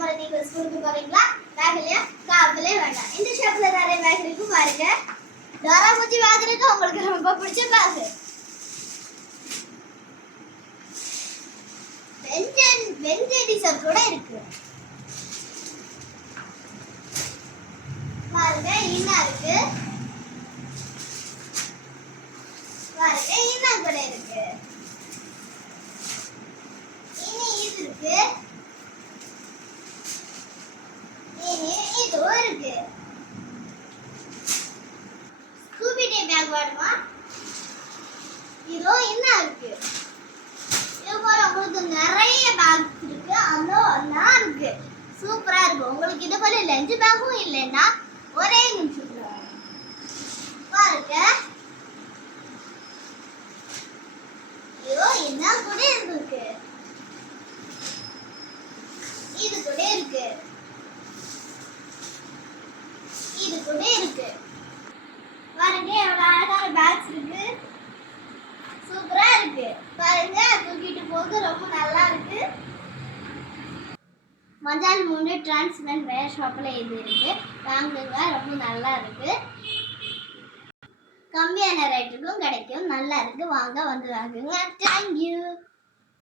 போற நீங்க ஸ்கூலுக்கு போறீங்களா? பேக்லயே காவலே வேண்டாம். இந்த ஷேப்ல நிறைய பேக் இருக்கு பாருங்க. டோராபுஜி பேக் இருக்கு, உங்களுக்கு ரொம்ப பிடிச்ச பேக். வெஞ்சடிசர் கூட இருக்கு பாருங்க. இன்னா இருக்கு பாருங்க. இன்னா கூட இருக்கு. இனி இது இருக்கு. இனி இதுவும் இருக்கு. ஸ்கூபி டே பேக் வேணுமா? இதோ இன்னா இருக்கு. இது போல உங்களுக்கு நிறைய பேக் இருக்கு. அதெல்லாம் இருக்கு. சூப்பரா இருக்கு. உங்களுக்கு இது போல லஞ்ச் பேக்கும் இல்லைன்னா ஒரே நிமிஷத்துல பாருங்க. இதோ இன்னா கூட இருக்கு. இது கூட இருக்கு. இது கூட இருக்கு. பாருங்க எவ்வளவு அழகான பேக்ஸ் இருக்கு. சூப்பரா இருக்கு. பாருங்க தூக்கிட்டு போக ரொம்ப நல்லா இருக்கு. மஞ்சால் 3 டிரான்ஸ்பரண்ட் வேர் ஷாப்ல இது இருக்கு. வாங்குங்க, ரொம்ப நல்லா இருக்கு. கம்மியான ரேட்டுக்கும் கிடைக்கும். நல்லா இருக்கு. வாங்க வந்து வாங்குங்க. தேங்க்யூ.